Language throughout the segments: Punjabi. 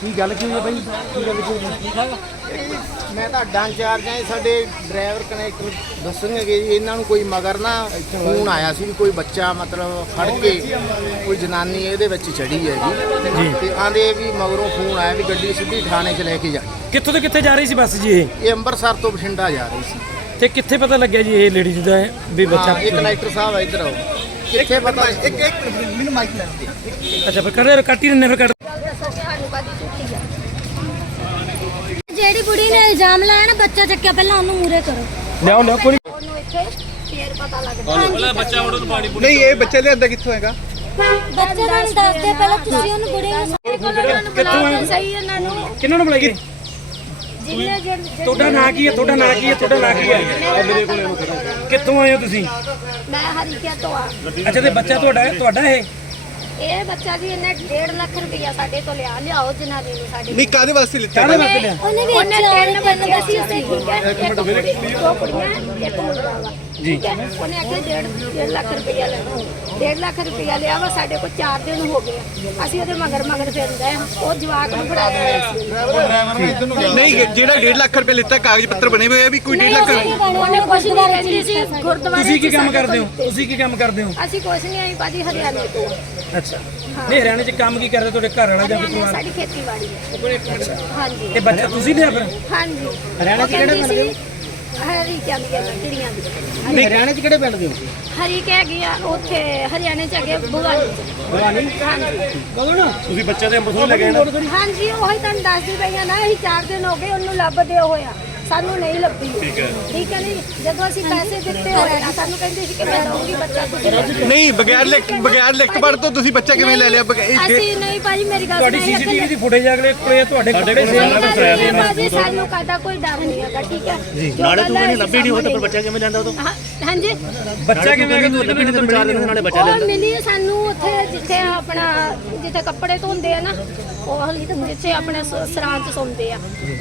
ਕੀ ਗੱਲ ਕੀ ਹੋਈ ਹੈ ਬਾਈ? ਕੀ ਗੱਲ ਕੀ ਹੋਈ? ਠੀਕ ਠਾਕ ਮੈਂ ਤਾਂ ਅੱਡਾ ਇੰਚਾਰਜ ਹਾਂ ਜੀ, ਸਾਡੇ ਡਰਾਈਵਰ ਕਨੈਕਟਰ ਦੱਸਣਗੇ ਜੀ ਇਹਨਾਂ ਨੂੰ ਕੋਈ ਮਗਰ ਨਾ ਫੋਨ ਆਇਆ ਸੀ ਵੀ ਕੋਈ ਬੱਚਾ ਮਤਲਬ ਫੜ ਕੇ ਕੋਈ ਜਨਾਨੀ ਇਹਦੇ ਵਿੱਚ ਚੜੀ ਹੈ ਜੀ। ਤੇ ਆਂਦੇ ਵੀ ਮਗਰੋਂ ਫੋਨ ਆਇਆ ਵੀ ਗੱਡੀ ਸਿੱਧੀ ਥਾਣੇ 'ਚ ਲੈ ਕੇ ਜਾ ਕਿੱਥੋਂ ਤੇ ਕਿੱਥੇ ਜਾ ਰਹੀ ਸੀ ਬੱਸ ਜੀ ਇਹ? ਇਹ ਅੰਮ੍ਰਿਤਸਰ ਤੋਂ ਬਠਿੰਡਾ ਜਾ ਰਹੀ ਸੀ। ਤੇ ਕਿੱਥੇ ਪਤਾ ਲੱਗਿਆ ਜੀ ਇਹ ਲੇਡੀਜ਼ ਦਾ ਹੈ ਵੀ ਬੱਚਾ ਹਾਂ, ਇਹ ਕਨੈਕਟਰ ਸਾਹਿਬ ਆ ਇੱਧਰ ਆਓ। ਕਿੱਥੇ ਪਤਾ ਇੱਕ ਇੱਕ ਮੈਨੂੰ ਮਾਈਕ ਲੈ ਅੱਛਾ ਫਿਰ ਕਰਦੇ ਕੱਟ ਹੀ ਦਿੰਦੇ ਫਿਰ ਕੱਟ ਜਿਹੜੀ ਕੁੜੀ ਨੇ ਇਲਜ਼ਾਮ ਲਾਇਆ ਨਾ ਬੱਚਾ ਚੱਕਿਆ ਪਹਿਲਾਂ ਉਹਨੂੰ ਮੂਰੇ ਕਰੋ। ਲਿਆਓ ਲਿਆਓ ਕੋਈ ਉਹਨੂੰ ਇੱਥੇ ਫੇਰ ਪਤਾ ਲੱਗਦਾ। ਹਾਂਜੀ ਬੱਚਾ ਵੜਨ ਪਾਣੀ ਨਹੀਂ ਇਹ ਬੱਚੇ ਲਿਆਂਦਾ ਕਿੱਥੋਂ ਹੈਗਾ? ਬੱਚੇ ਦਾ ਨਹੀਂ ਦੱਸਦੇ ਪਹਿਲਾਂ ਤੁਸੀਂ ਉਹਨੂੰ ਕੁੜੀ ਨੂੰ ਸਾਰੇ ਕੋਲ ਉਹਨਾਂ ਨੂੰ ਬੁਲਾਓ ਸਹੀ ਇਹਨਾਂ ਨੂੰ ਕਿਹਨਾਂ ਨੂੰ ਬੁਲਾਈਏ ਜਿੰਨੇ ਜਿਹੜੇ ਤੁਹਾਡਾ ਨਾਂ ਕੀ ਹੈ? ਤੁਹਾਡਾ ਨਾਂ ਕੀ ਹੈ? ਤੁਹਾਡਾ ਨਾਂ ਕੀ ਹੈ? ਕਿੱਥੋਂ ਆਏ ਹੋ ਤੁਸੀਂ? ਮੈਂ ਹਰੀਕਿਆ ਤੋਂ ਆ। ਅੱਛਾ ਤੇ ਬੱਚਾ ਤੁਹਾਡਾ ਹੈ? ਤੁਹਾਡਾ ਇਹ? ਇਹ ਬੱਚਾ ਜੀ ਇਹਨੇ 1.5 ਲੱਖ ਰੁਪਇਆ ਸਾਡੇ ਤੋਂ ਲਿਆ। ਲਿਆਓ ਜਨਾਨੀ ਨੂੰ ਸਾਡੀ। ਨਹੀਂ ਕਾਦੇ ਵਾਸਤੇ ਲਿੱਤਾ? ਕਾਹਦੇ ਵਾਸਤੇ ਲਿਆ? ਉਹਨੇ ਵੀ ਉਹਨੇ ਤਿੰਨ ਬੰਦੇ ਸੀ ਠੀਕ ਹੈ ਇੱਕ ਕੁੜੀ ਦੋ ਕੁੜੀਆਂ ਇੱਕ ਮੁੰਡਾ ਵਾ। ਠੀਕ ਹੈ ਉਹਨੇ ਆਖਿਆ 1.5 ਲੱਖ ਰੁਪਇਆ ਲੈਣਾ। 1.5 ਲੱਖ ਰੁਪਇਆ ਲਿਆ ਵਾ ਸਾਡੇ ਕੋਲ 4 ਦਿਨ ਹੋ ਗਏ ਆ। ਅਸੀਂ ਉਹਦੇ ਮਗਰ ਮਗਰ ਫਿਰਦੇ ਆ ਉਹ ਜਵਾਕ ਨੂੰ ਫੜਾ ਦਿੱਤਾ ਸੀ। ਨਹੀਂ ਜਿਹੜਾ 1.5 ਲੱਖ ਰੁਪਏ ਲਿੱਤਾ ਕਾਗਜ਼ ਪੱਤਰ ਬਣੇ ਹੋਏ ਆ ਵੀ ਕੋਈ 1.5 ਲੱਖ ਉਹਨੇ ਕੁਛ ਨਹੀਂ ਕਹਿੰਦੀ ਸੀ। ਗੁਰਦੁਆਰੇ ਤੁਸੀਂ ਕੀ ਚ ਕੰਮ ਸਾਡੇ ਕਰਦੇ ਹੋ? ਤੋਂ ਤੁਸੀਂ ਕੀ ਕੰਮ ਕਰਦੇ ਹੋ? ਅਸੀਂ ਕੁਛ ਨਹੀਂ ਆਈ ਭਾਜੀ ਹਰਿਆਣੇ ਤੋਂ ਅੱਛਾ। ਨਹੀਂ ਹਰਿਆਣੇ 'ਚ ਕੰਮ ਕੀ ਕਰਦੇ? ਤੁਹਾਡੇ ਘਰ ਵਾਲਾ ਜਾਂ ਫਿਰ ਹਰਿਆਣੇ ਪਰਿਵਾਰ? ਸਾਡੀ ਖੇਤੀਬਾੜੀ ਹੈ। ਹਾਂਜੀ। ਤੇ ਬੱਚਾ ਤੁਸੀਂ ਲਿਆ ਫਿਰ? ਹਾਂਜੀ। ਹਰਿਆਣੇ 'ਚ ਕਿਹੜੇ ਪਿੰਡ ਦੇ ਹੋ? ਹਰੀ ਕਹਿੰਦੀ ਹੈ ਕਿੜੀਆਂ ਨਹੀਂ ਹਰਿਆਣੇ 'ਚ ਕਿਹੜੇ ਪਿੰਡ ਦੇ ਹੋ? ਹਰੀ ਕਹਿ ਗਈ ਆ ਉੱਥੇ ਹਰਿਆਣੇ ਚ ਅੱਗੇ ਭਵਾਨੀ ਭਵਾਨੀ? ਕਦੋਂ ਨਾ? ਤੁਸੀਂ ਬੱਚੇ ਦੇ ਅੰਬਸੋਂ ਲੈ ਗਏ ਹਾਂਜੀ ਉਹੀ ਤੁਹਾਨੂੰ ਦੱਸਦੀ ਪਈ ਆ ਨਾ ਅਸੀਂ 4 ਦਿਨ ਹੋ ਗਏ ਉਹਨੂੰ ਲੱਭਦੇ ਹੋਇਆ ਸਾਨੂੰ ਨਹੀਂ ਲੱਭੀ। ਠੀਕ ਹੈ। ਠੀਕ ਹੈ ਜਦੋਂ ਅਸੀਂ ਪੈਸੇ ਦਿੱਤੇ ਹੋਏ ਨਾ ਸਾਨੂੰ ਕਹਿੰਦੇ ਸੀ ਕਿ ਮੈਂ ਦਊਂਗੀ ਬੱਚਾ ਤੁਸੀਂ। ਨਹੀਂ ਬਗੈਰ ਲਿਖ ਬਗੈਰ ਲਿਖ ਪੜ ਤੋਂ ਤੁਸੀਂ ਬੱਚਾ ਕਿਵੇਂ ਲੈ ਲਿਆ? ਅਸੀਂ ਨਹੀਂ ਭਾਜੀ ਮੇਰੀ ਗੱਲ ਤੁਹਾਡੀ ਸੁਣੋ, ਸੀਸੀਟੀਵੀ ਦੀ ਫੁਟੇਜ ਅਗਲੇ ਕੋਲੇ ਤੁਹਾਡੇ ਕੱਪੜੇ ਨਹੀਂ ਭਾਜੀ, ਭਾਜੀ ਸਾਨੂੰ ਕਾਹਦਾ ਕੋਈ ਡਰ ਨਹੀਂ ਹੈਗਾ ਠੀਕ ਹੈ? ਨਾਲੇ ਤੂੰ ਨਹੀਂ ਲੱਭੀ ਨਹੀਂ ਹੋ ਤਾਂ ਬੱਚਾ ਕਿਵੇਂ ਲੈਂਦਾ ਉਹ ਹਾਂਜੀ। ਬੱਚਾ ਕਿਵੇਂ ਆ ਗਿਆ ਤੁਸੀਂ ਲੱਭੀ ਨਹੀਂ ਚਾਰ ਦਿਨ ਨਾਲੇ ਉਹ ਮਿਲੀ ਸਾਨੂੰ ਉੱਥੇ ਜਿੱਥੇ ਆਪਣਾ ਜਿੱਥੇ ਕੱਪੜੇ ਧੋਂਦੇ ਆ ਨਾ ਉਹ ਹਲੀ ਜਿੱਥੇ ਆਪਣੇ ਸਰਾਂ ਚ ਸੌਂਦੇ ਆ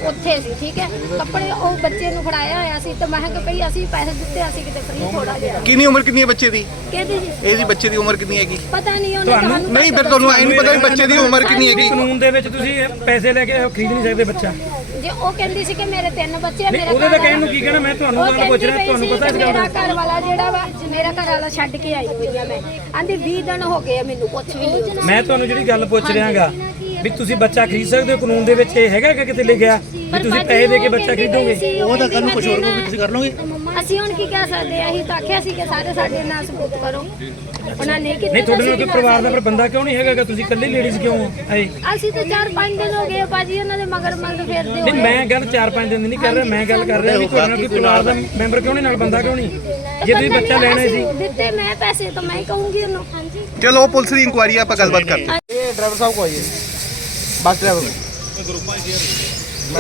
ਉੱਥੇ ਸੀ ਠੀਕ ਹੈ? ਕੱਪੜੇ ਉਹ ਬੱਚੇ ਨੂੰ ਫੜਾਇਆ ਹੋਇਆ ਸੀ ਤੇ ਮੈਂ ਕਿਹਾ ਭਈ ਅਸੀਂ ਪੈਸੇ ਦਿੱਤੇ ਅਸੀਂ ਕਿਤੇ ਫ੍ਰੀ ਥੋੜਾ ਜਿਹਾ। ਕਿੰਨੀ ਉਮਰ ਕਿੰਨੀ ਹੈ ਬੱਚੇ ਦੀ? ਕਹਿੰਦੀ ਜੀ? ਇਹਦੀ ਬੱਚੇ ਦੀ ਉਮਰ ਕਿੰਨੀ ਹੈਗੀ? ਪਤਾ ਨਹੀਂ ਉਹਨੇ ਤੁਹਾਨੂੰ- ਨਹੀਂ ਫਿਰ ਤੁਹਾਨੂੰ ਐ ਨਹੀਂ ਪਤਾ ਵੀ ਬੱਚੇ ਦੀ ਉਮਰ ਕਿੰਨੀ ਹੈਗੀ। ਕਾਨੂੰਨ ਦੇ ਵਿੱਚ ਤੁਸੀਂ ਪੈਸੇ ਲੈ ਕੇ ਖਰੀਦ ਨਹੀਂ ਸਕਦੇ ਬੱਚਾ। ਜੇ ਉਹ ਕਹਿੰਦੀ ਸੀ ਕਿ ਮੇਰੇ ਤਿੰਨ ਬੱਚੇ ਆ ਮੇਰੇ ਉਹਦੇ ਤਾਂ ਕਹਿਣ ਨੂੰ ਕੀ ਕਹਿਣਾ ਮੈਂ ਤੁਹਾਨੂੰ ਗੱਲ ਪੁੱਛ ਰਿਹਾ ਤੁਹਾਨੂੰ ਪਤਾ ਗੱਲ ਮੇਰਾ ਘਰ ਵਾਲਾ ਜਿਹੜਾ ਵਾ ਮੇਰਾ ਘਰ ਵਾਲਾ ਛੱਡ ਕੇ ਆਈ ਹੋਈ ਆ ਮੈਂ। ਆਂਦੀ 20 ਦਿਨ ਹੋ ਗਏ ਆ ਮੈਨੂੰ ਕੁਛ ਵੀ ਨਹੀਂ। ਮੈਂ ਤੁਹਾਨੂੰ ਜਿਹੜੀ ਗੱਲ ਪੁੱਛ ਰਿਹਾਗਾ ਵੀ ਤੁਸੀਂ ਬੱਚਾ ਖਰੀਦ ਸਕਦੇ ਹੋ? ਕਾਨੂੰਨ ਦੇ ਵਿੱਚ ਇਹ ਹੈਗਾ ਕਿ ਕਿਤੇ ਲਿਖਿਆ ਵੀ ਤੁਸੀਂ ਪੈਸੇ ਦੇ ਕੇ ਬੱਚਾ ਖਰੀਦੋਗੇ? ਉਹ ਤਾਂ ਕੱਲ ਕੁਝ ਹੋਰ ਵੀ ਤੁਸੀਂ ਕਰ ਲਓਗੇ? ਅਸੀਂ ਹੁਣ ਕੀ ਕਹਿ ਸਕਦੇ ਆ? ਅਸੀਂ ਤਾਂ ਆਖਿਆ ਸੀ ਕਿ ਸਾਰੇ ਸਾਡੇ ਨਾਲ ਸਬੂਤ ਕਰੋ। ਉਹਨਾਂ ਨੇ ਕੀਤਾ ਨਹੀਂ ਤੁਹਾਡੇ ਨਾਲ ਕੋਈ ਪਰਿਵਾਰ ਦਾ ਪਰ ਬੰਦਾ ਕਿਉਂ ਨਹੀਂ ਹੈਗਾ ਕਿ ਤੁਸੀਂ ਇਕੱਲੇ ਲੇਡੀਜ਼ ਕਿਉਂ ਹੋ? ਅਸੀਂ ਤਾਂ 4-5 ਦਿਨ ਹੋ ਗਏ ਭਾਜੀ ਉਹਨਾਂ ਦੇ ਮਗਰ ਮਗਰ ਫਿਰਦੇ ਨਹੀਂ ਮੈਂ ਗੱਲ 4-5 ਦਿਨ ਦੀ ਨਹੀਂ ਕਰ ਰਿਹਾ ਮੈਂ ਗੱਲ ਕਰ ਰਿਹਾ ਵੀ ਤੁਹਾਡੇ ਨਾਲ ਕੋਈ ਪਰਿਵਾਰ ਦਾ ਮੈਂਬਰ ਕਿਉਂ ਨਹੀਂ ਨਾਲ ਬੰਦਾ ਕਿਉਂ ਨਹੀਂ? ਜੇ ਤੁਸੀਂ ਬੱਚਾ ਲੈਣਾ ਸੀ ਦਿੱਤੇ ਮੈਂ ਪੈਸੇ ਤਾਂ ਮੈਂ ਹੀ ਕਹੂੰਗੀ ਉਹਨੂੰ। ਹਾਂਜੀ ਚਲੋ ਪੁਲਿਸ ਦੀ ਇਨਕੁਆਇਰੀ ਆਪਾਂ ਗੱਲਬਾਤ ਕਰਦੇ। ਇਹ ਡਰਾਈਵਰ ਸਾਹਿਬ ਕੋ ਆਈਏ। ਬੱਸ ਡਰਾਈਵਰ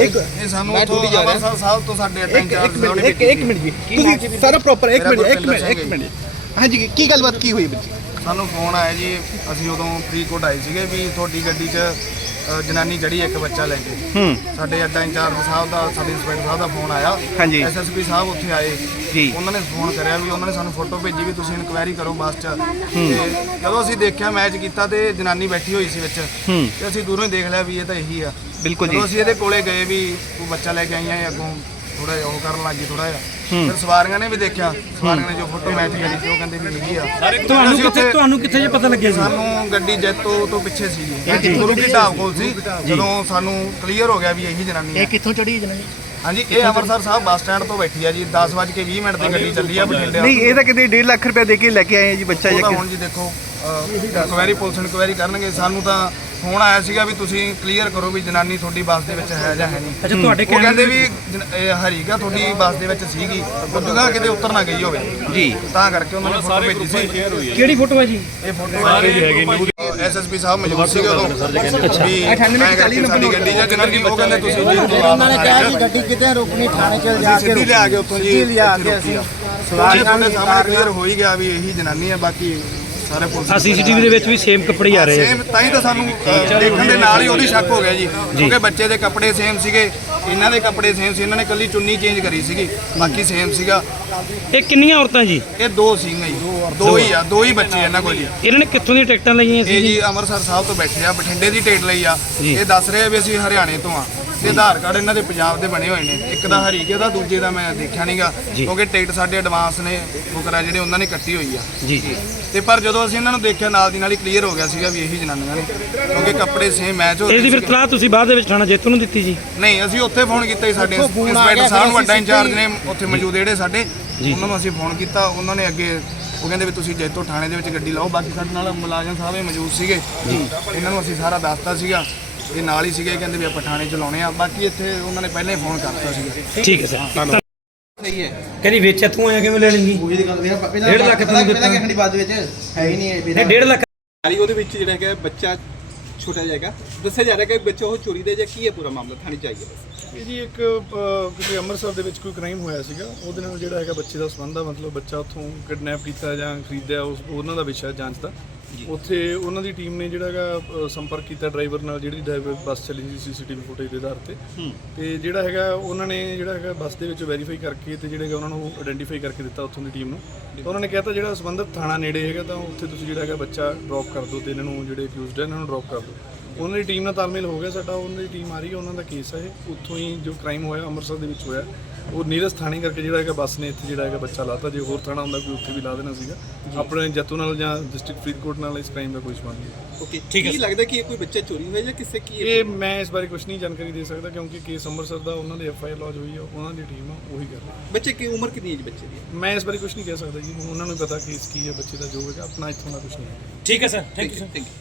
ਇੱਕ ਇਹ ਸਾਨੂੰ ਮੈਂ ਉੱਥੋਂ ਡਿਊਟੀ ਜਾ ਰਿਹਾ। ਅੰਮ੍ਰਿਤਸਰ ਸਾਹਿਬ ਤੋਂ ਸਾਡੇ ਇੱਕ ਇੱਕ ਮਿੰਟ ਇੱਕ ਇੱਕ ਮਿੰਟ ਜੀ। ਤੁਸੀਂ ਸਾਰਾ ਪ੍ਰੋਪਰ ਇੱਕ ਮਿੰਟ ਇੱਕ ਮਿੰਟ ਇੱਕ ਮਿੰਟ। ਹਾਂਜੀ ਕੀ ਗੱਲਬਾਤ ਕੀ ਹੋਈ ਬੱਚੀ? ਸਾਨੂੰ ਫੋਨ ਆਇਆ ਜੀ ਅਸੀਂ ਉਦੋਂ ਫਰੀਦਕੋਟ ਆਏ ਸੀਗੇ ਵੀ ਤੁਹਾਡੀ ਗੱਡੀ 'ਚ ਅ, ਜਨਾਨੀ ਚੜੀ ਇੱਕ ਬੱਚਾ ਲੈ ਕੇ। ਹੂੰ। ਸਾਡੇ ਅੱਡਾ ਇੰਚਾਰਜ ਸਾਹਿਬ ਦਾ ਸਾਡੇ ਇੰਸਪੈਕਟਰ ਸਾਹਿਬ ਦਾ ਫੋਨ ਆਇਆ। ਹਾਂਜੀ। ਐਸਐਸਪੀ ਸਾਹਿਬ ਉੱਥੇ ਆਏ। ਜੀ। ਉਹਨਾਂ ਨੇ ਫੋਨ ਕਰਿਆ ਵੀ ਉਹਨਾਂ ਨੇ ਸਾਨੂੰ ਫੋਟੋ ਭੇਜੀ ਵੀ ਤੁਸੀਂ ਇਨਕੁਆਇਰੀ ਕਰੋ ਬੱਸ 'ਚ। ਤੇ ਜਦੋਂ ਅਸੀਂ ਦੇਖਿਆ ਮੈਚ ਕੀਤਾ ਤੇ ਜਨਾਨੀ ਬੈਠੀ ਹੋਈ ਸੀ ਵਿੱਚ। ਹੂੰ। ਤੇ ਅਸੀਂ ਦੂਰੋਂ ਹੀ ਦੇਖ ਲਿਆ ਵੀ ਇਹ ਤਾਂ ਇਹੀ ਆ। ਬਿਲਕੁਲ ਜੀ। ਜਦੋਂ ਅਸੀਂ ਇਹਦੇ ਕੋਲੇ ਗਏ ਵੀ ਤੂੰ ਬੱਚਾ ਲੈ ਕੇ ਆਈਆਂ ਜਾਂ ਅੱਗੋਂ ਥੋੜਾ ਜਿਹਾ ਉਹ ਕਰਨ ਲੱਗੀ ਥੋੜਾ ਜਿਹਾ। ਫਿਰ ਸਵਾਰੀਆਂ ਨੇ ਵੀ ਦੇਖਿਆ। ਸਵਾਰੀਆਂ ਨੇ ਜੋ ਫੋਟੋ ਮੈਚ ਕਰੀ ਸੀ ਉਹ ਕਹਿੰਦੇ ਵੀ ਇਹੀ ਆ। ਤੁਹਾਨੂੰ ਅਸੀਂ ਕਿੱਥੇ ਉੱਥੇ- ਤੁਹਾਨੂੰ ਕਿੱਥੇ ਜੇ ਪਤਾ ਲੱਗਿਆ ਸੀ? ਸਾਨੂੰ ਗੱਡੀ ਜੈਤੋ ਤੋਂ ਪਿੱਛੇ ਸੀ। ਗੁਰੂ ਕੀ ਢਾਬ ਕੋਲ ਸੀ। ਜਦੋਂ ਸਾਨੂੰ ਕਲੀਅਰ ਹੋ ਗਿਆ ਵੀ ਇਹੀ ਜਨਾਨੀ ਹੈ ਕਿੱਥੋਂ ਚੜੀ ਜਨਾਨੀ? ਹਾਂਜੀ ਇਹ ਅੰਮ੍ਰਿਤਸਰ ਸਾਹਿਬ ਬੱਸ ਸਟੈਂਡ ਤੋਂ ਬੈਠੀ ਆ ਜੀ। 10:20 ਮਿੰਟ ਦੀ ਗੱਡੀ ਚੱਲੀ ਆ ਬਠਿੰਡੇ ਨਹੀਂ ਇਹ ਤਾਂ ਕਿਤੇ 1.5 ਲੱਖ ਰੁਪਏ ਦੇ ਕੇ ਲੈ ਕੇ ਆਏ ਆ ਜੀ ਬੱਚਾ ਉਹਦਾ ਜਾਂ ਹੁਣ ਜੀ ਦੇਖੋ ਇਨਕੁਆਇਰੀ ਪੁਲਿਸ ਇਨਕੁਆਇਰੀ ਕਰਨਗੇ। ਸਾਨੂੰ ਤਾਂ ਫੋਨ ਆਇਆ ਸੀਗਾ ਵੀ ਤੁਸੀਂ ਕਲੀਅਰ ਕਰੋ ਵੀ ਜਨਾਨੀ ਤੁਹਾਡੀ ਬੱਸ ਦੇ ਵਿੱਚ ਹੈ ਜਾਂ ਹੈ ਨਹੀਂ। ਅੱਛਾ ਤੁਹਾਡੇ ਉਹ ਕਹਿੰਦੇ ਵੀ ਜਨ- ਇਹ ਹਰੀਕਾ ਤੁਹਾਡੀ ਬੱਸ ਦੇ ਵਿੱਚ ਸੀਗੀ। ਉਹ ਜਗ੍ਹਾ ਕਿਤੇ ਉਤਰ ਨਾ ਗਈ ਹੋਵੇ। ਜੀ। ਤਾਂ ਕਰਕੇ ਉਹਨਾਂ ਨੇ ਫੋਟੋ ਭੇਜੀ ਸੀ ਕਿਹੜੀ ਫੋਟੋ ਹੈ ਜੀ? ਇਹ ਫੋਟੋ ਐਸਐਸਪੀ ਸਾਹਿਬ ਮੌਜੂਦ ਸੀਗੇ ਉਦੋਂ। ਵੀ ਮੈਂ ਕਰਕੇ ਸਾਡੀ ਗੱਡੀ ਜਾਂ ਜਨਾਨੀ ਉਹ ਕਹਿੰਦੇ ਤੁਸੀਂ ਜੀ ਉਹਨਾਂ ਨੇ ਕਿਹਾ ਕਿ ਗੱਡੀ ਕਿਤੇ ਰੁਕਣੀ ਥਾਣੇ ਚ ਜਾ ਕੇ ਸਿੱਧੀ ਲਿਆ ਕੇ ਉੱਥੋਂ ਜੀ। ਸਿੱਧੀ ਲਿਆ ਇੱਥੇ ਕੇ ਰੋਕੀ ਅਸੀਂ। ਆ। ਸਵਾਰੀਆਂ ਤੁਹਾਡੇ ਨੂੰ ਸਾਹਮਣੇ ਕਲੀਅਰ ਹੋ ਹੀ ਗਿਆ ਵੀ ਇਹੀ ਜਨਾਨੀ ਹੈ ਬਾਕੀ ਸਾਰੇ ਪੁਲਿਸ ਆ ਸੀਸੀਟੀਵੀ ਦੇ ਵਿੱਚ ਵੀ ਸੇਮ ਕੱਪੜੇ ਹੀ ਆ ਰਹੇ ਸੇਮ ਤਾਂ ਹੀ ਤਾਂ ਸਾਨੂੰ ਅ, ਦੇਖਣ ਦੇ ਨਾਲ ਹੀ ਉਹਦੀ ਸ਼ੱਕ ਹੋ ਗਿਆ ਜੀ ਕਿਉਂਕਿ ਬੱਚੇ ਦੇ ਕੱਪੜੇ ਸੇਮ ਸੀਗੇ ਇਹਨਾਂ ਦੇ ਕੱਪੜੇ ਸੇਮ ਸੀ ਇਹਨਾਂ ਨੇ ਕੱਲੀ ਚੁੰਨੀ ਚੇਂਜ ਕਰੀ ਸੀਗੀ ਬਾਕੀ ਸੇਮ ਸੀਗਾ। ਇਹ ਕਿੰਨੀਆਂ ਔਰਤਾਂ ਜੀ? ਇਹ ਦੋ ਸੀਗੀਆਂ ਜੀ। ਦੋ ਹੀ ਆ ਦੋ ਹੀ ਬੱਚੇ ਇਹਨਾਂ ਕੋਲ ਜੀ। ਇਹਨਾਂ ਨੇ ਕਿੱਥੋਂ ਦੀਆਂ ਟਿਕਟਾਂ ਲਈਆਂ ਸੀ ਇਹ ਜੀ? ਜੀ ਅੰਮ੍ਰਿਤਸਰ ਸਾਹਿਬ ਤੋਂ ਬੈਠੇ ਆ ਬਠਿੰਡੇ ਦੀ ਟਿਕਟ ਲਈ ਆ। ਜੀ। ਇਹ ਦੱਸ ਰਹੇ ਆ ਵੀ ਅਸੀਂ ਹਰਿਆਣੇ ਤੋਂ ਆ। ਤੇ ਆਧਾਰ ਕਾਰਡ ਇਹਨਾਂ ਦੇ ਪੰਜਾਬ ਦੇ ਬਣੇ ਹੋਏ ਨੇ। ਇੱਕ ਦਾ ਹਰੀਕੇ ਦਾ ਦੂਜੇ ਦਾ ਮੈਂ ਦੇਖਿਆ ਨਹੀਂਗਾ ਜੀ। ਕਿਉਂਕਿ ਟਿਕਟ ਸਾਡੇ ਐਡਵਾਂਸ ਨੇ ਬੁਕਰਾ ਜਿਹੜੇ ਉਹਨਾਂ ਨੇ ਕੱਟੀ ਹੋਈ ਆ। ਜੀ। ਜੀ ਤੇ ਪਰ ਜਦੋਂ ਅਸੀਂ ਇਹਨਾਂ ਨੂੰ ਦੇਖਿਆ ਨਾਲ ਦੀ ਨਾਲ ਹੀ ਕਲੀਅਰ ਹੋ ਗਿਆ ਸੀਗਾ ਵੀ ਇਹੀ ਜਨਾਨੀਆਂ ਨੇ। ਕਿਉਂਕਿ ਕੱਪੜੇ ਸੇਮ ਮੈਚ ਹੋ ਰਹੇ ਇਹਦੀ ਫਿਰ ਸੀਗੇ। ਤਲਾਹ ਤੁਸੀਂ ਬਾਅਦ ਦੇ ਵਿੱਚ ਥਾਣਾ ਜੇਤੂ ਨੂੰ ਦਿੱਤੀ ਜੀ? ਨਹੀਂ ਅਸੀਂ ਉੱਥੇ ਫੋਨ ਕੀਤਾ ਜੀ ਸਾਡੇ ਉੱਥੋਂ phone ਆ ਇੰਸਪੈਕਟਰ ਗਿਆ, ਸਾਹਿਬ ਨੂੰ ਵੱਡਾ ਇੰਚਾਰਜ ਨੇ ਉੱਥੇ ਮੌਜੂਦ ਜਿਹੜੇ ਸਾਡੇ। ਉਹਨਾਂ ਨੂੰ ਅਸੀਂ ਫੋਨ ਕੀਤਾ ਉਹਨਾਂ ਨੇ ਅੱਗੇ ਉਹ ਕਹਿੰਦੇ ਵੀ ਤੁਸੀਂ ਜੈਤੋ ਥਾਣੇ ਦੇ ਵਿੱਚ ਗੱਡੀ ਲਾਓ। ਬਾਕੀ ਸਾਡੇ ਨਾਲ ਮੁਲਾਜ਼ਮ ਸਾਹਿਬ ਵੀ ਮੌਜੂਦ ਸੀਗੇ। ਇਹਨਾਂ ਨੂੰ ਅਸੀਂ ਸਾਰਾ ਦੱਸਤਾ ਸੀਗਾ। ਇਹ ਨਾਲ ਹੀ ਸੀਗੇ ਕਹਿੰਦੇ ਵੀ ਆਪਾਂ ਥਾਣੇ ਚ ਲਾਉਣੇ ਆ। ਬਾਕੀ ਇੱਥੇ ਉਹਨਾਂ ਨੇ ਪਹਿਲਾਂ ਹੀ ਫੋਨ ਕਰਤਾ ਸੀਗਾ। ਠੀਕ ਹੈ ਸਰ। ਸਹੀ ਹੈ। ਕਹਿੰਦੀ ਵੇਚਿਆ ਤੂੰ ਆਇਆ ਕਿਵੇਂ ਲੈ ਲੇਂਗੀ ਉਹੀ ਦੀ ਗੱਲ ਲੱਖ ਤੁਹਾਨੂੰ ਦਿੱਤਾ। ਪਹਿਲਾਂ ਕਿਹੜੀ ਬਾਤ ਵਿੱਚ? ਹੈ ਹੀ ਨਹੀਂ ਇਹ ਇਹ 1.5 ਲੱਖ। ਸਾਰੀ ਉਹਦੇ ਵਿੱਚ ਜਿਹੜਾ ਹੈਗਾ ਬੱਚਾ ਛੋਟਾ ਜਾਏਗਾ ਦੱਸਿਆ ਜਾ ਰਿਹਾ ਕਿ ਬੱਚਾ ਉਹ ਚੋਰੀ ਦਾ ਜਾਂ ਕੀ ਹੈ ਪੂਰਾ ਮਾਮਲਾ? ਥਾਣੇ ਚਾਹੀਏ ਬਸ ਇਹ ਜੀ ਇੱਕ ਕਿਤੇ ਅੰਮ੍ਰਿਤਸਰ ਦੇ ਵਿੱਚ ਕੋਈ ਕ੍ਰਾਈਮ ਹੋਇਆ ਸੀਗਾ ਉਹਦੇ ਨਾਲ ਜਿਹੜਾ ਹੈਗਾ ਬੱਚੇ ਦਾ ਸੰਬੰਧ ਆ ਮਤਲਬ ਬੱਚਾ ਉੱਥੋਂ ਕਿਡਨੈਪ ਕੀਤਾ ਜਾਂ ਖਰੀਦਿਆ ਉਸ ਉਹਨਾਂ ਦਾ ਵਿਸ਼ਾ ਜਾਂਚ ਦਾ। ਉੱਥੇ ਉਹਨਾਂ ਦੀ ਟੀਮ ਨੇ ਜਿਹੜਾ ਹੈਗਾ ਸੰਪਰਕ ਕੀਤਾ ਡਰਾਈਵਰ ਨਾਲ ਜਿਹੜੀ ਡਰਾਈਵਰ ਬੱਸ ਚੱਲੀ ਸੀ ਸੀਸੀਟੀਵੀ ਫੁਟੇਜ ਦੇ ਆਧਾਰ ਤੇ। ਤੇ ਜਿਹੜਾ ਹੈਗਾ ਉਹਨਾਂ ਨੇ ਜਿਹੜਾ ਹੈਗਾ ਬੱਸ ਦੇ ਵਿੱਚ ਵੈਰੀਫਾਈ ਕਰਕੇ ਤੇ ਜਿਹੜਾ ਹੈਗਾ ਉਹਨਾਂ ਨੂੰ ਆਇਡੈਂਟੀਫਾਈ ਕਰਕੇ ਦਿੱਤਾ ਉੱਥੋਂ ਦੀ ਟੀਮ ਨੂੰ। ਤਾਂ ਉਹਨਾਂ ਨੇ ਕਹਿਤਾ ਜਿਹੜਾ ਸੰਬੰਧਿਤ ਥਾਣਾ ਨੇੜੇ ਹੈਗਾ ਤਾਂ ਉੱਥੇ ਤੁਸੀਂ ਜਿਹੜਾ ਹੈਗਾ ਬੱਚਾ ਡ੍ਰੌਪ ਕਰ ਦਿਓ ਤੇ ਇਹਨਾਂ ਨੂੰ ਜਿਹੜੇ ਅਕਿਊਜ਼ਡ ਹੈ ਇਹਨਾਂ ਨੂੰ ਡ੍ਰੌਪ ਕਰ ਦਿਓ। ਉਹਨਾਂ ਦੀ ਟੀਮ ਨਾਲ ਤਾਲਮੇਲ ਹੋ ਗਿਆ ਸਾਡਾ ਉਹਨਾਂ ਦੀ ਟੀਮ ਆ ਰਹੀ ਹੈ ਉਹਨਾਂ ਦਾ ਕੇਸ ਹੈ ਇਹ। ਉੱਥੋਂ ਹੀ ਜੋ ਕ੍ਰਾਈਮ ਹੋਇਆ ਅੰਮ੍ਰਿਤਸਰ ਦੇ ਵਿੱਚ ਹੋਇਆ ਉਹ ਨੀਰਜ ਥਾਣੇ ਕਰਕੇ ਜਿਹੜਾ ਹੈਗਾ ਬੱਸ ਨੇ ਇੱਥੇ ਜਿਹੜਾ ਹੈਗਾ ਬੱਚਾ ਲਾਤਾ ਜੇ ਹੋਰ ਥਾਣਾ ਹੁੰਦਾ ਕੋਈ ਉੱਥੇ ਵੀ ਲਾ ਦੇਣਾ ਸੀਗਾ। ਆਪਣੇ ਜੱਤੂ ਨਾਲ ਜਾਂ ਡਿਸਟ੍ਰਿਕਟ ਫਰੀਦਕੋਟ ਨਾਲ ਇਸ ਕ੍ਰਾਈਮ ਦਾ ਕੋਈ ਸੰਬੰਧ ਨਹੀਂ। ਓਕੇ ਕੀ ਲੱਗਦਾ ਕਿ ਇਹ ਕੋਈ ਬੱਚਾ ਚੋਰੀ ਹੋਇਆ ਜਾਂ ਕਿਸੇ ਕੀ ਹੈ? ਇਹ ਮੈਂ ਇਸ ਬਾਰੇ ਕੁਝ ਨਹੀਂ ਜਾਣਕਾਰੀ ਦੇ ਸਕਦਾ ਕਿਉਂਕਿ ਕੇਸ ਅੰਮ੍ਰਿਤਸਰ ਦਾ ਉਹਨਾਂ ਦੀ ਐਫ ਆਈ ਆਰ ਲੌਜ ਹੋਈ ਹੈ ਉਹਨਾਂ ਦੀ ਟੀਮ ਆ ਉਹੀ ਕਰ ਰਹੀ ਹੈ ਬੱਚੇ ਕੀ ਉਮਰ ਕਿੰਨੀ ਹੈ ਜੀ ਬੱਚੇ ਦੀ? ਮੈਂ ਇਸ ਬਾਰੇ ਕੁਝ ਨਹੀਂ ਕਹਿ ਸਕਦਾ ਜੀ ਉਹਨਾਂ ਨੂੰ ਪਤਾ ਕੇਸ ਕੀ ਹੈ ਬੱਚੇ ਦਾ ਜੋ ਹੈਗਾ ਆਪਣਾ ਇੱਥੋਂ ਦਾ ਕੁਝ ਨਹੀਂ ਹੈ। ਠੀਕ ਹੈ sir thank you thank you